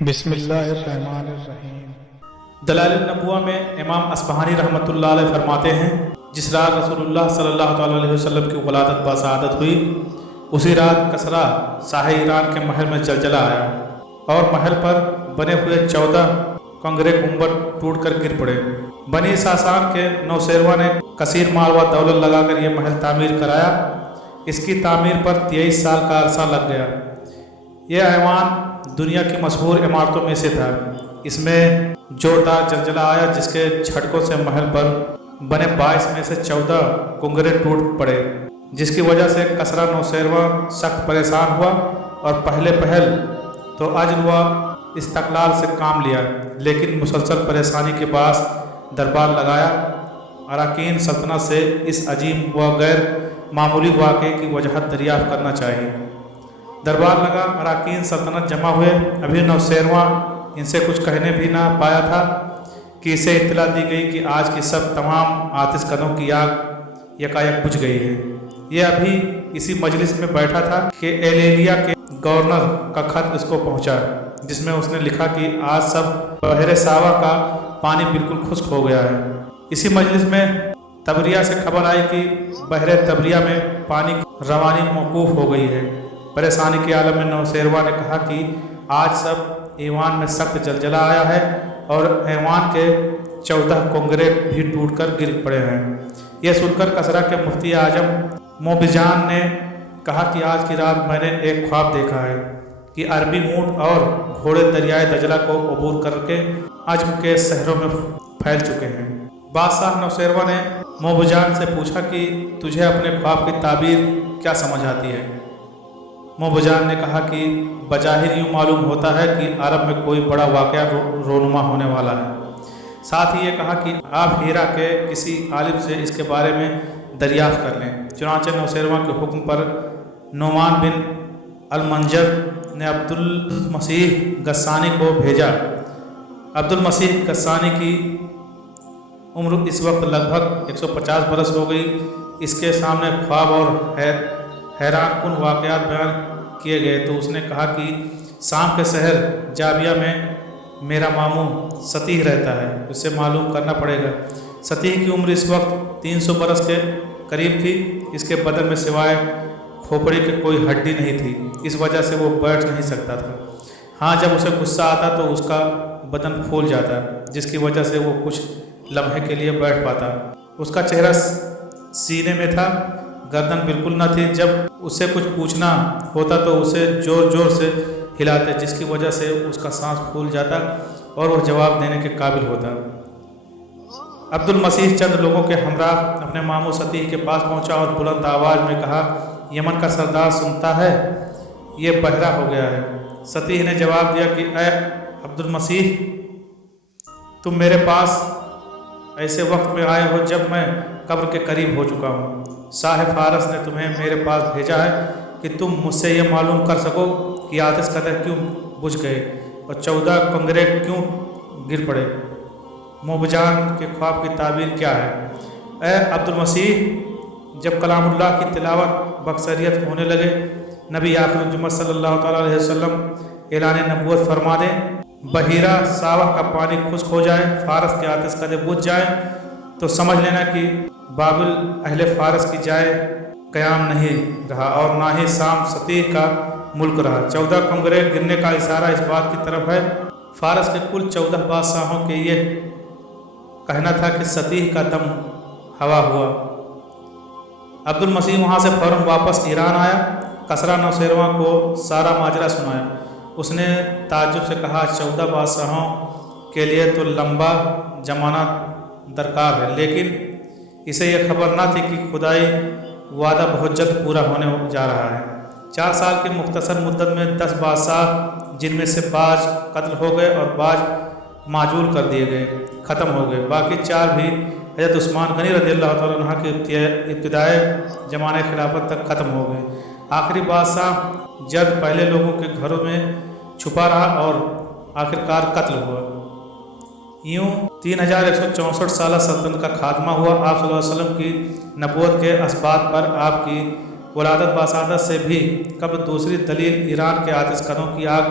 بسم اللہ الرحمن الرحیم۔ دلائل النبوہ میں امام اصفہانی رحمۃ اللہ علیہ فرماتے ہیں، جس رات رسول اللہ صلی اللہ تعالیٰ علیہ وسلم کی ولادت باسعادت ہوئی، اسی رات کسرا شاہ ایران کے محل میں زلزلہ آیا اور محل پر بنے ہوئے 14 کنگرے گنبد ٹوٹ کر گر پڑے۔ بنی ساسان کے نوشیروان نے کثیر مال و دولت لگا کر یہ محل تعمیر کرایا۔ اس کی تعمیر پر 23 سال کا عرصہ لگ گیا۔ یہ ایوان دنیا کی مشہور عمارتوں میں سے تھا۔ اس میں زوردار زلزلہ آیا جس کے جھٹکوں سے محل پر بنے 22 میں سے 14 کنگرے ٹوٹ پڑے، جس کی وجہ سے کسرا نوشیروان سخت پریشان ہوا اور پہلے پہل تو عجز و استقلال سے کام لیا، لیکن مسلسل پریشانی کے باعث دربار لگایا۔ اراکین سلطنت سے اس عظیم و غیر معمولی واقعے کی وجہت دریافت کرنا چاہیے۔ دربار لگا، اراکین سلطنت جمع ہوئے۔ ابھی نوشیروان ان سے کچھ کہنے بھی نہ پایا تھا کہ اسے اطلاع دی گئی کہ آج کی سب تمام آتش کدوں کی آگ یکایک بجھ گئی ہے۔ یہ ابھی اسی مجلس میں بیٹھا تھا کہ ایلیلیا کے گورنر کا خط اس کو پہنچا، جس میں اس نے لکھا کہ آج سب بحر ساوا کا پانی بالکل خشک ہو گیا ہے۔ اسی مجلس میں تبریہ سے خبر آئی کہ بحر تبریہ میں پانی کی روانی موقوف ہو گئی ہے۔ پریشانی کے عالم میں نوشیروان نے کہا کہ آج سب ایوان میں سخت زلزلہ آیا ہے اور ایوان کے 14 کنگرے بھی ٹوٹ کر گر پڑے ہیں۔ یہ سن کر کسرا کے مفتی اعظم موبجان نے کہا کہ آج کی رات میں نے ایک خواب دیکھا ہے کہ عربی اونٹ اور گھوڑے دریائے دجلہ کو عبور کر کے عجم کے شہروں میں پھیل چکے ہیں۔ بادشاہ نوشیروان نے موبجان سے پوچھا کہ تجھے اپنے خواب کی تعبیر کیا سمجھ آتی ہے؟ موبجان نے کہا کہ بظاہر یوں معلوم ہوتا ہے کہ عرب میں کوئی بڑا واقعہ رونما ہونے والا ہے۔ ساتھ ہی یہ کہا کہ آپ ہیرا کے کسی عالم سے اس کے بارے میں دریافت کر لیں۔ چنانچہ نوشیروان کے حکم پر نعمان بن المنجر نے عبدالمسیح غسانی کو بھیجا۔ عبدالمسیح غسانی کی عمر اس وقت لگ بھگ 150 برس ہو گئی۔ اس کے سامنے خواب اور حیران کن واقعات بیان کیے گئے تو اس نے کہا کہ شام کے شہر جابیہ میں میرا ماموں ستیح رہتا ہے، اس سے معلوم کرنا پڑے گا۔ ستیح کی عمر اس وقت 300 برس کے قریب تھی۔ اس کے بدن میں سوائے کھوپڑی کے کوئی ہڈی نہیں تھی، اس وجہ سے وہ بیٹھ نہیں سکتا تھا۔ ہاں، جب اسے غصہ آتا تو اس کا بدن پھول جاتا، جس کی وجہ سے وہ کچھ لمحے کے لیے بیٹھ پاتا۔ اس کا چہرہ سینے میں تھا، گردن بالکل نہ تھی۔ جب اس سے کچھ پوچھنا ہوتا تو اسے زور زور سے ہلاتے، جس کی وجہ سے اس کا سانس پھول جاتا اور وہ جواب دینے کے قابل ہوتا۔ عبدالمسیح چند لوگوں کے ہمراہ اپنے ماموں ستیح کے پاس پہنچا اور بلند آواز میں کہا، یمن کا سردار سنتا ہے یہ بحرہ ہو گیا ہے۔ ستیح نے جواب دیا کہ اے عبدالمسیح، تم میرے پاس ایسے وقت میں آئے ہو جب میں قبر کے قریب ہو چکا ہوں۔ شاہ فارس نے تمہیں میرے پاس بھیجا ہے کہ تم مجھ سے یہ معلوم کر سکو کہ آتش قدح کیوں بجھ گئے اور 14 کنگرے کیوں گر پڑے۔ موبجان کے خواب کی تعبیر کیا ہے؟ اے عبدالمسیح، جب کلام اللہ کی تلاوت باکثریت ہونے لگے، نبی آخر الجمع صلی اللہ تعالیٰ علیہ وسلم اعلان نبوت فرما دیں، بحیرہ ساوہ کا پانی خشک ہو جائے، فارس کے آتش قدح بجھ جائیں، تو سمجھ لینا کہ بابل اہل فارس کی جائے قیام نہیں رہا اور نہ ہی شام ستیح کا ملک رہا۔ 14 کنگرے گرنے کا اشارہ اس بات کی طرف ہے فارس کے کل 14 بادشاہوں کے یہ کہنا تھا کہ ستیح کا دم ہوا ہوا۔ عبدالمسیح وہاں سے فوراً واپس ایران آیا۔ کسرا نوشیروان کو سارا ماجرا سنایا۔ اس نے تعجب سے کہا، 14 بادشاہوں کے لیے تو لمبا زمانہ درکار ہے، لیکن اسے یہ خبر نہ تھی کہ خدائی وعدہ بہت جلد پورا ہونے جا رہا ہے۔ 4 سال کی مختصر مدت میں 10 بادشاہ، جن میں سے بعض قتل ہو گئے اور بعض معزول کر دیے گئے، ختم ہو گئے۔ باقی 4 بھی حضرت عثمان غنی رضی اللہ تعالیٰ عنہ کے ابتدائی زمانے خلافت تک ختم ہو گئے۔ آخری بادشاہ جد پہلے لوگوں کے گھروں میں چھپا رہا اور آخرکار قتل ہوا۔ یوں 3164 سالہ سلطنت کا خاتمہ ہوا۔ آپ صلی اللہ علیہ وسلم کی نبوت کے اسبات پر آپ کی ولادت باسعادت سے بھی قبل دوسری دلیل ایران کے آتش کدوں کی آگ